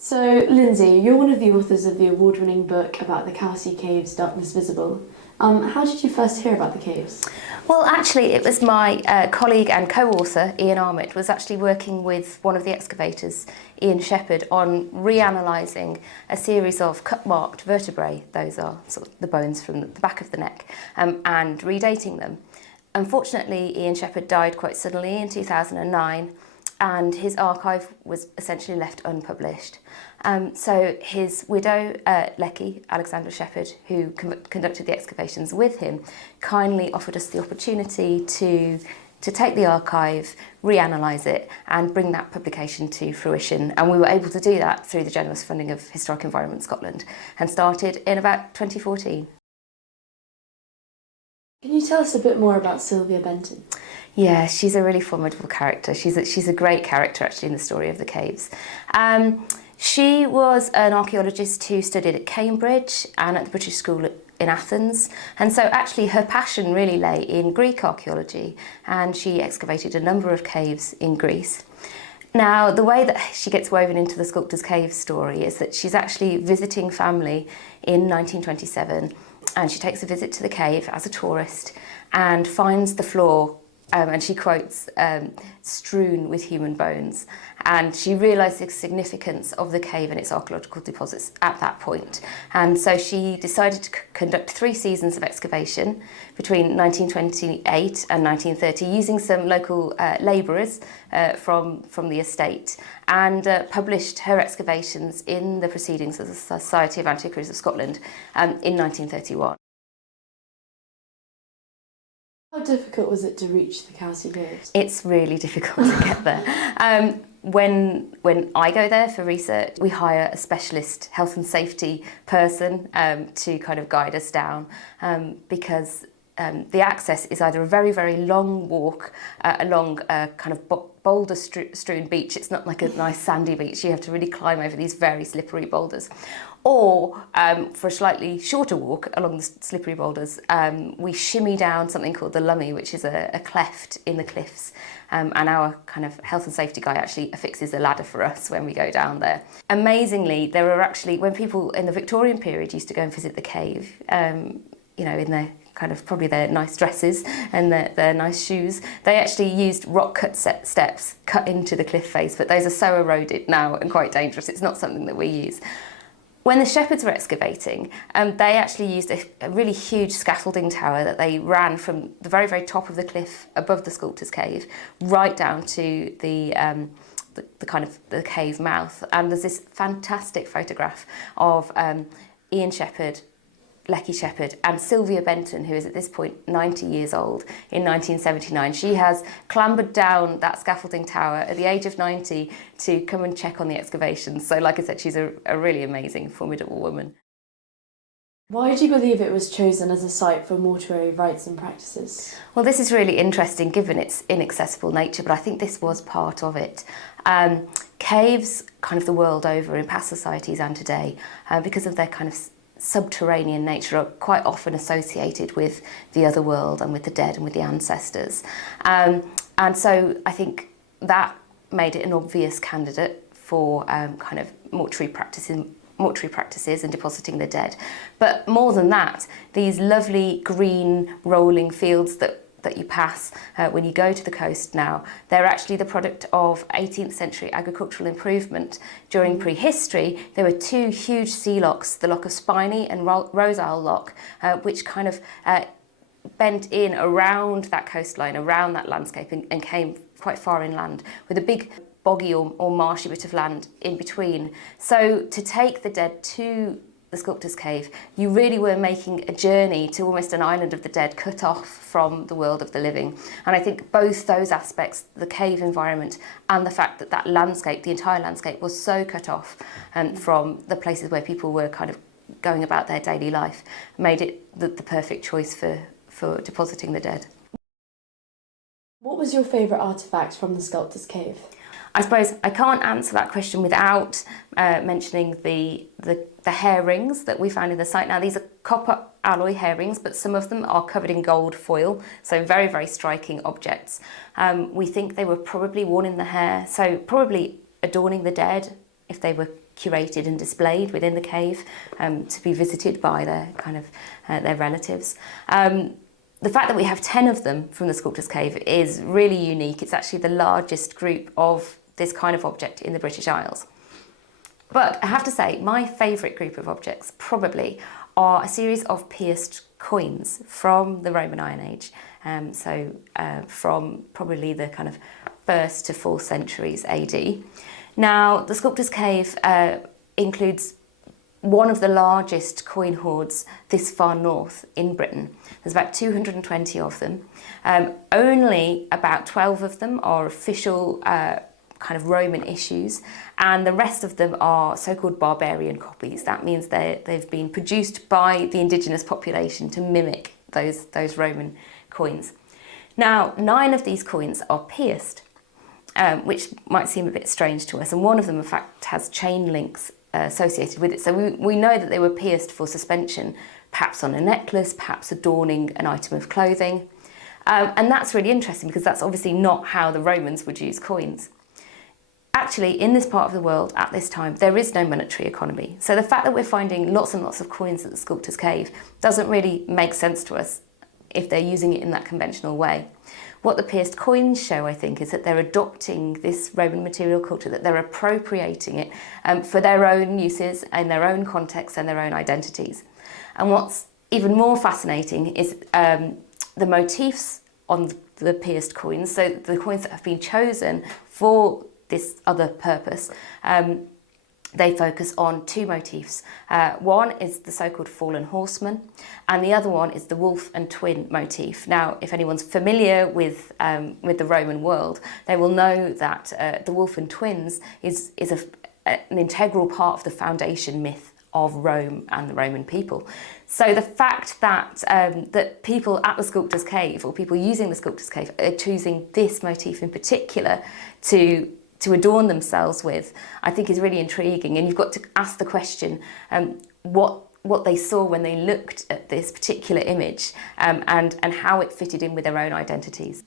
So, Lindsey, you're one of the authors of the award-winning book about the Covesea Caves, Darkness Visible. How did you first hear about the caves? Well, actually, it was my colleague and co-author, Ian Armitt, was actually working with one of the excavators, Ian Shepherd, on reanalysing a series of cut-marked vertebrae, those are sort of the bones from the back of the neck, and redating them. Unfortunately, Ian Shepherd died quite suddenly in 2009, and his archive was essentially left unpublished. So his widow, Lecky, Alexandra Shepherd, who conducted the excavations with him, kindly offered us the opportunity to take the archive, reanalyse it and bring that publication to fruition. And we were able to do that through the generous funding of Historic Environment Scotland and started in about 2014. Can you tell us a bit more about Sylvia Benton? Yeah, she's a really formidable character. She's a great character actually in the story of the caves. She was an archaeologist who studied at Cambridge and at the British School in Athens, and so actually her passion really lay in Greek archaeology, and she excavated a number of caves in Greece. Now, the way that she gets woven into the Sculptor's Cave story is that she's actually visiting family in 1927, and she takes a visit to the cave as a tourist and finds the floor, and she quotes, strewn with human bones. And she realised the significance of the cave and its archaeological deposits at that point. And so she decided to conduct 3 seasons of excavation between 1928 and 1930, using some local labourers from the estate, and published her excavations in the Proceedings of the Society of Antiquaries of Scotland in 1931. How difficult was it to reach the Covesea Caves? It's really difficult to get there. When I go there for research, we hire a specialist health and safety person to kind of guide us down, because the access is either a very, very long walk along a kind of boulder strewn beach. It's not like a nice sandy beach. You have to really climb over these very slippery boulders. Or for a slightly shorter walk along the slippery boulders, we shimmy down something called the Lummy, which is a cleft in the cliffs. And our kind of health and safety guy actually affixes a ladder for us when we go down there. Amazingly, there are actually, when people in the Victorian period used to go and visit the cave, you know, in their kind of probably their nice dresses and their nice shoes, they actually used rock-cut steps cut into the cliff face, but those are so eroded now and quite dangerous. It's not something that we use. When the shepherds were excavating, they actually used a really huge scaffolding tower that they ran from the very, very top of the cliff above the Sculptor's Cave right down to the kind of the cave mouth. And there's this fantastic photograph of Ian Shepherd, Lecky Shepherd and Sylvia Benton, who is at this point 90 years old, in 1979. She has clambered down that scaffolding tower at the age of 90 to come and check on the excavations. So like I said, she's a really amazing, formidable woman. Why do you believe it was chosen as a site for mortuary rites and practices? Well, this is really interesting given its inaccessible nature, but I think this was part of it. Caves, kind of the world over in past societies and today, because of their kind of subterranean nature, are quite often associated with the other world and with the dead and with the ancestors. And so I think that made it an obvious candidate for kind of mortuary practices and depositing the dead. But more than that, these lovely green rolling fields that you pass when you go to the coast now, they're actually the product of 18th century agricultural improvement. During prehistory, there were 2 huge sea locks, the Loch of Spiny and Rose Isle Loch, which kind of bent in around that coastline, around that landscape, and came quite far inland with a big boggy or marshy bit of land in between. So to take the dead to the Sculptor's Cave, you really were making a journey to almost an island of the dead, cut off from the world of the living. And I think both those aspects, the cave environment and the fact that that landscape, the entire landscape, was so cut off from the places where people were kind of going about their daily life, made it the perfect choice for depositing the dead. What was your favourite artefact from the Sculptor's Cave? I suppose I can't answer that question without mentioning the hair rings that we found in the site. Now, these are copper alloy hair rings, but some of them are covered in gold foil, so very, very striking objects. We think they were probably worn in the hair, so probably adorning the dead if they were curated and displayed within the cave to be visited by their their relatives. The fact that we have 10 of them from the Sculptor's Cave is really unique. It's actually the largest group of this kind of object in the British Isles. But I have to say, my favourite group of objects probably are a series of pierced coins from the Roman Iron Age. From probably the kind of 1st to 4th centuries AD. Now, the Sculptor's Cave includes one of the largest coin hoards this far north in Britain. There's about 220 of them. Only about 12 of them are official kind of Roman issues, and the rest of them are so-called barbarian copies. That means they've been produced by the indigenous population to mimic those Roman coins. Now, 9 of these coins are pierced, which might seem a bit strange to us, and one of them in fact has chain links associated with it. So we know that they were pierced for suspension, perhaps on a necklace, perhaps adorning an item of clothing. And that's really interesting because that's obviously not how the Romans would use coins. Actually, in this part of the world at this time, there is no monetary economy. So the fact that we're finding lots and lots of coins at the Sculptor's Cave doesn't really make sense to us if they're using it in that conventional way. What the pierced coins show, I think, is that they're adopting this Roman material culture, that they're appropriating it for their own uses and their own contexts and their own identities. And what's even more fascinating is the motifs on the pierced coins, so the coins that have been chosen for this other purpose. They focus on 2 motifs. One is the so-called fallen horseman, and the other one is the wolf and twin motif. Now, if anyone's familiar with the Roman world, they will know that the wolf and twins is an integral part of the foundation myth of Rome and the Roman people. So the fact that that people at the Sculptor's Cave, or people using the Sculptor's Cave, are choosing this motif in particular to adorn themselves with, I think is really intriguing. And you've got to ask the question, what they saw when they looked at this particular image, and how it fitted in with their own identities.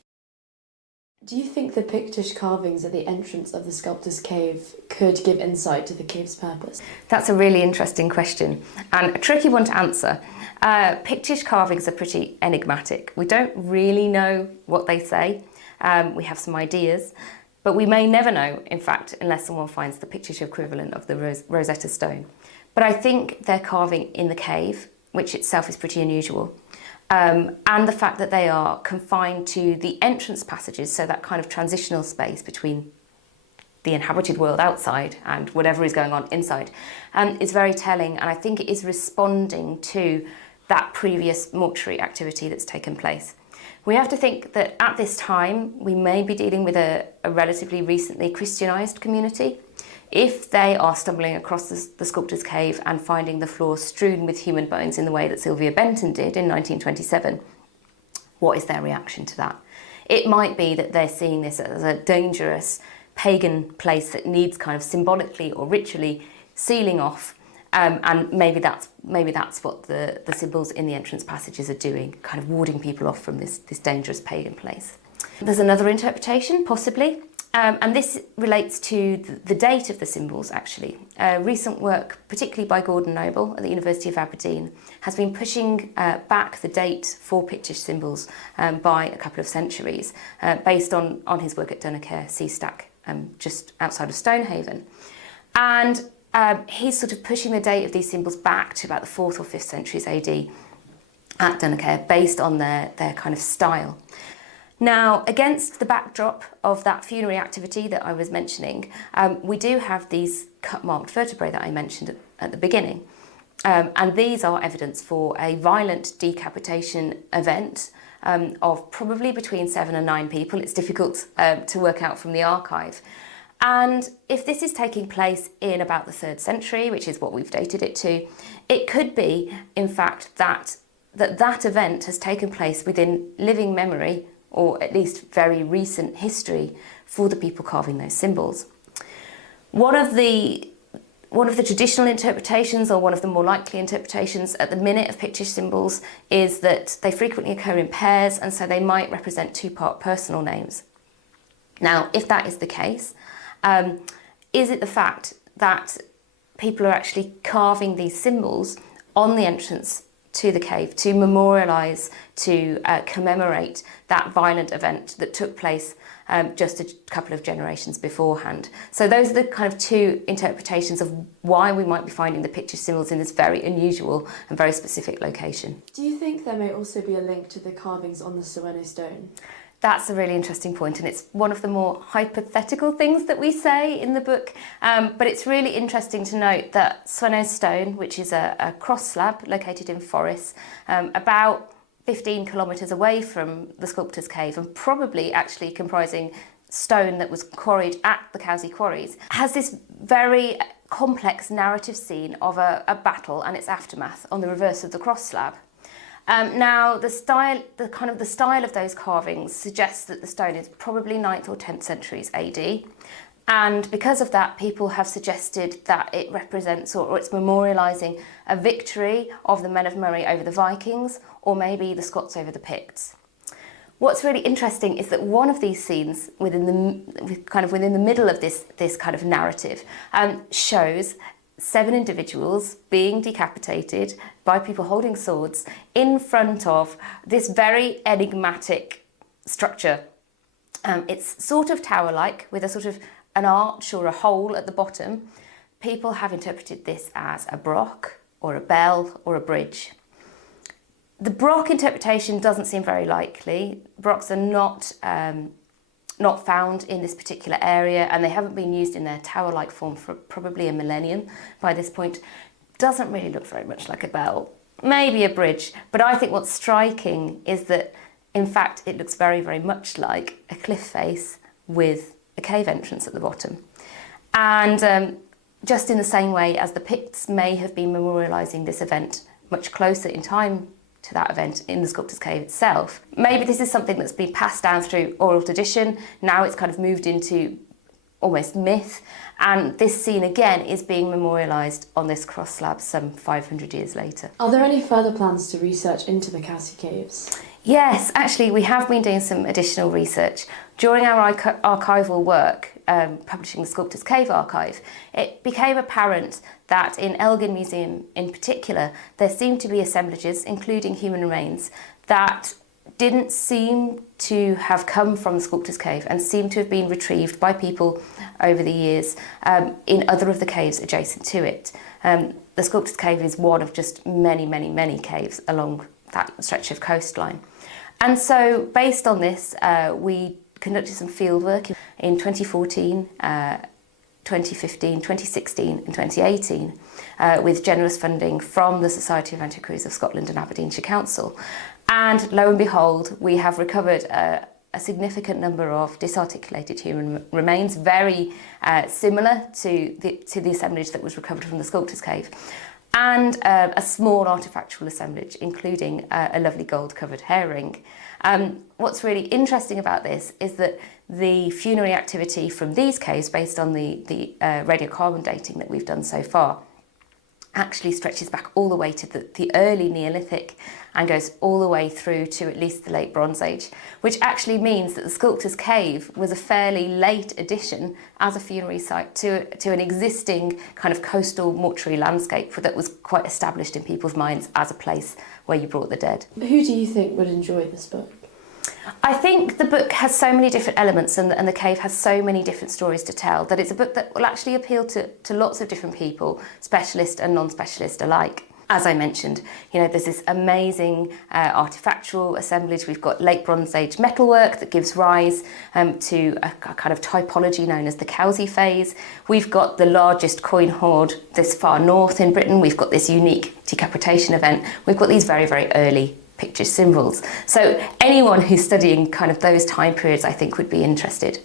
Do you think the Pictish carvings at the entrance of the Sculptor's Cave could give insight to the cave's purpose? That's a really interesting question, and a tricky one to answer. Pictish carvings are pretty enigmatic. We don't really know what they say. We have some ideas, but we may never know, in fact, unless someone finds the Pictish equivalent of the Rosetta Stone. But I think they're carving in the cave, which itself is pretty unusual. And the fact that they are confined to the entrance passages, so that kind of transitional space between the inhabited world outside and whatever is going on inside, is very telling. And I think it is responding to that previous mortuary activity that's taken place. We have to think that at this time, we may be dealing with a relatively recently Christianised community. If they are stumbling across the Sculptor's Cave and finding the floor strewn with human bones in the way that Sylvia Benton did in 1927, what is their reaction to that? It might be that they're seeing this as a dangerous pagan place that needs kind of symbolically or ritually sealing off, and maybe that's what the symbols in the entrance passages are doing, kind of warding people off from this dangerous pagan place. There's another interpretation, possibly. And this relates to the date of the symbols, actually. Recent work, particularly by Gordon Noble at the University of Aberdeen, has been pushing back the date for Pictish symbols by a couple of centuries, based on his work at Dunkerque, Seastack, just outside of Stonehaven. And he's sort of pushing the date of these symbols back to about the 4th or 5th centuries AD at Dunkerque, based on their kind of style. Now, against the backdrop of that funerary activity that I was mentioning, we do have these cut-marked vertebrae that I mentioned at the beginning. And these are evidence for a violent decapitation event of probably between 7 and 9 people. It's difficult to work out from the archive. And if this is taking place in about the 3rd century, which is what we've dated it to, it could be, in fact, that event has taken place within living memory, or at least very recent history, for the people carving those symbols. One of the traditional interpretations, or one of the more likely interpretations at the minute of Pictish symbols, is that they frequently occur in pairs, and so they might represent 2-part personal names. Now, if that is the case, is it the fact that people are actually carving these symbols on the entrance to the cave to memorialise, to commemorate that violent event that took place just a couple of generations beforehand. So those are the kind of two interpretations of why we might be finding the Pictish symbols in this very unusual and very specific location. Do you think there may also be a link to the carvings on the Sueno stone? That's a really interesting point, and it's one of the more hypothetical things that we say in the book. But it's really interesting to note that Sueno stone, which is a cross slab located in Forres, about 15 kilometres away from the Sculptor's Cave, and probably actually comprising stone that was quarried at the Covesea Quarries, has this very complex narrative scene of a battle and its aftermath on the reverse of the cross slab. Now, the style of those carvings suggests that the stone is probably 9th or 10th centuries AD. And because of that, people have suggested that it represents or it's memorialising a victory of the men of Moray over the Vikings, or maybe the Scots over the Picts. What's really interesting is that one of these scenes within the middle of this kind of narrative shows 7 individuals being decapitated by people holding swords in front of this very enigmatic structure. It's sort of tower-like with a sort of an arch or a hole at the bottom. People have interpreted this as a broch or a bell or a bridge. The broch interpretation doesn't seem very likely. Brochs are not found in this particular area, and they haven't been used in their tower-like form for probably a millennium by this point. Doesn't really look very much like a bell, maybe a bridge, but I think what's striking is that in fact it looks very, very much like a cliff face with a cave entrance at the bottom. And just in the same way as the Picts may have been memorialising this event much closer in time to that event in the Sculptor's Cave itself. Maybe this is something that's been passed down through oral tradition. Now it's kind of moved into almost myth. And this scene again is being memorialised on this cross slab some 500 years later. Are there any further plans to research into the Covesea Caves? Yes, actually we have been doing some additional research. During our archival work, publishing the Sculptor's Cave archive, it became apparent that in Elgin Museum in particular, there seemed to be assemblages, including human remains, that didn't seem to have come from the Sculptor's Cave and seemed to have been retrieved by people over the years in other of the caves adjacent to it. The Sculptor's Cave is one of just many, many, many caves along that stretch of coastline. And so based on this, we conducted some fieldwork in 2014, 2015, 2016 and 2018 with generous funding from the Society of Antiquaries of Scotland and Aberdeenshire Council. And lo and behold, we have recovered a significant number of disarticulated human remains, very similar to the assemblage that was recovered from the Sculptor's Cave, and a small artefactual assemblage, including a lovely gold-covered hair ring. What's really interesting about this is that the funerary activity from these caves, based on the radiocarbon dating that we've done so far, actually stretches back all the way to the early Neolithic and goes all the way through to at least the late Bronze Age, which actually means that the Sculptor's Cave was a fairly late addition as a funerary site to an existing kind of coastal mortuary landscape that was quite established in people's minds as a place where you brought the dead. Who do you think would enjoy this book? I think the book has so many different elements and the cave has so many different stories to tell that it's a book that will actually appeal to lots of different people, specialist and non-specialist alike. As I mentioned, there's this amazing artefactual assemblage. We've got late Bronze Age metalwork that gives rise to a kind of typology known as the Cowsey phase. We've got the largest coin hoard this far north in Britain. We've got this unique decapitation event. We've got these very, very early Pictish symbols. So anyone who's studying kind of those time periods, I think, would be interested.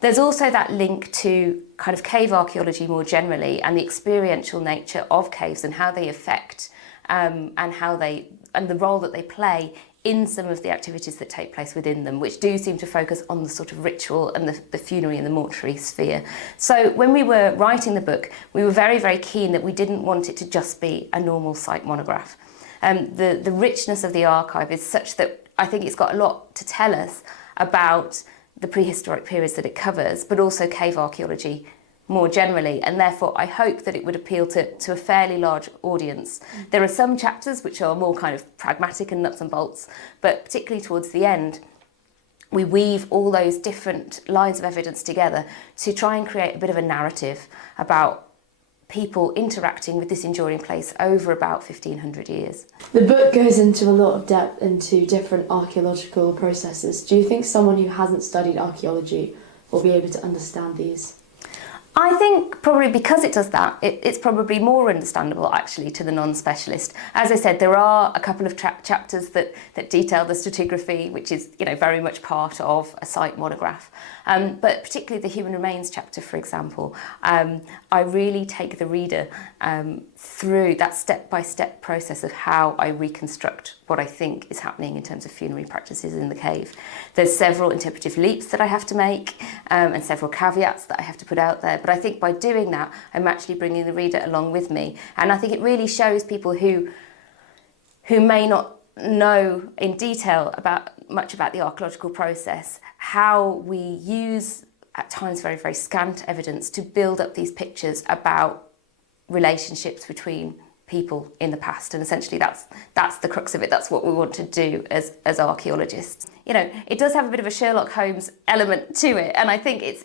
There's also that link to kind of cave archaeology more generally and the experiential nature of caves and how they affect and the role that they play in some of the activities that take place within them, which do seem to focus on the sort of ritual and the funerary and the mortuary sphere. So when we were writing the book, we were very, very keen that we didn't want it to just be a normal site monograph. The richness of the archive is such that I think it's got a lot to tell us about the prehistoric periods that it covers, but also cave archaeology more generally, and therefore I hope that it would appeal to a fairly large audience. There are some chapters which are more kind of pragmatic and nuts and bolts, but particularly towards the end, we weave all those different lines of evidence together to try and create a bit of a narrative about people interacting with this enduring place over about 1500 years. The book goes into a lot of depth into different archaeological processes. Do you think someone who hasn't studied archaeology will be able to understand these? I think probably because it does that, it's probably more understandable actually to the non-specialist. As I said, there are a couple of chapters that detail the stratigraphy, which is very much part of a site monograph. But particularly the human remains chapter, for example, I really take the reader through that step-by-step process of how I reconstruct what I think is happening in terms of funerary practices in the cave. There's several interpretive leaps that I have to make and several caveats that I have to put out there. But I think by doing that, I'm actually bringing the reader along with me. And I think it really shows people who may not know in detail much about the archaeological process, how we use at times very, very scant evidence to build up these pictures about relationships between people in the past, and essentially that's the crux of it. That's what we want to do as archaeologists. It does have a bit of a Sherlock Holmes element to it, and I think it's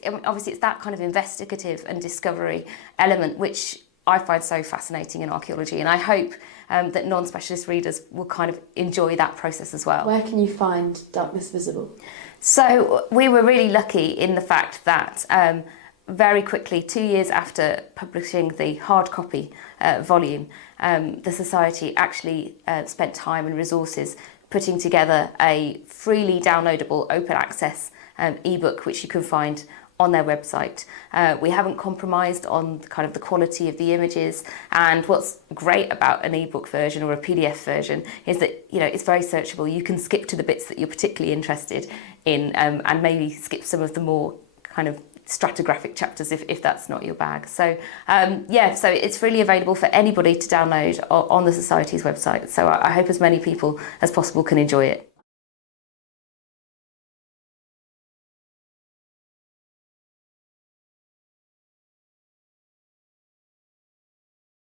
that kind of investigative and discovery element which I find so fascinating in archaeology, and I hope that non-specialist readers will kind of enjoy that process as well. Where can you find Darkness Visible? So we were really lucky in the fact that very quickly, 2 years after publishing the hard copy volume, the Society actually spent time and resources putting together a freely downloadable open access ebook which you can find on their website. We haven't compromised on kind of the quality of the images, and what's great about an ebook version or a PDF version is that it's very searchable. You can skip to the bits that you're particularly interested in and maybe skip some of the more kind of stratigraphic chapters if that's not your bag. So so it's freely available for anybody to download on the Society's website. So I hope as many people as possible can enjoy it.